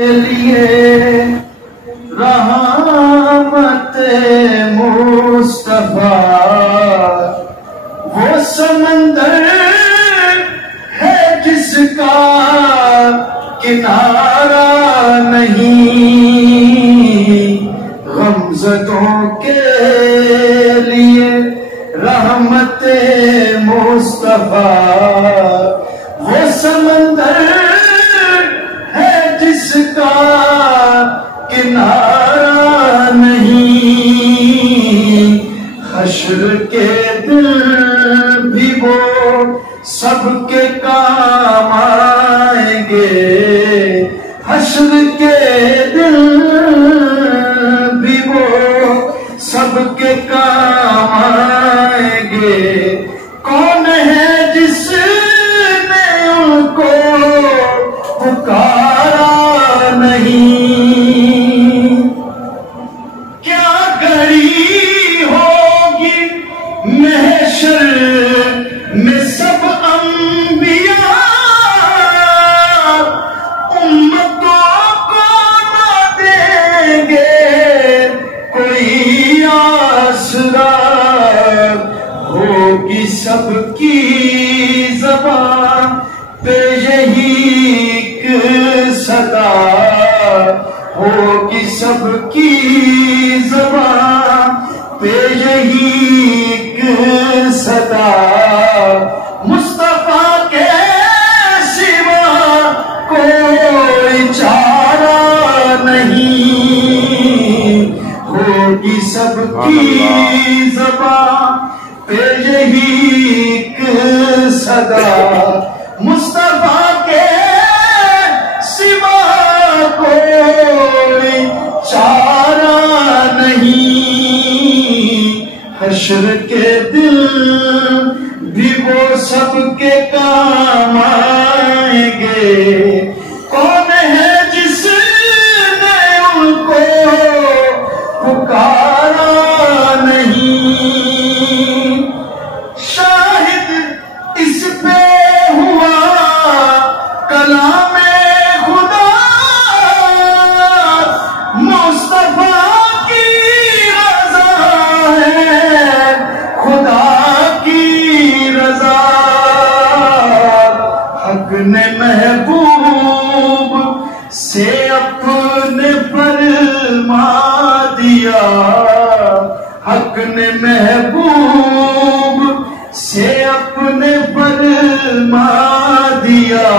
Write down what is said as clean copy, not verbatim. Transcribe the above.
لیے رحمت مصطفیٰ وہ سمندر ہے جس کا کنارہ نہیں، غمزدوں کے لیے رحمت مصطفیٰ وہ سمندر ہے جس کا کنارہ نہیں، حشر کے دل بھی وہ سب کے کام آئیں گے، حشر کے دل بھی وہ سب کے کام آئیں گے۔ کون ہے جس نے ان کو پکارا نہیں؟ کیا گھڑی ہوگی محشر میں سب انبیاء امتوں کو نہ دیں گے کوئی آسرا، ہوگی سب کی زبان پہ یہی ایک صدا، ہوگی سب کی زبان پہ یہی ایک صدا، مصطفیٰ کے سوا کوئی چارہ نہیں، ہوگی سب کی زبان پہ یہی ایک صدا، مصطفیٰ کے سوا کوئی چارہ نہیں، حشر کے دل بھی وہ سب کے کام آئیں گے۔ کون ہے جس نے ان کو پکارا نہیں؟ شاہد اس پہ ہوا کلام خدا، مصطفیٰ کی رضا ہے خدا کی رضا، حق نے محبوب سے اپنے فرما دیا، حق نے محبوب سے اپنے فرما دیا،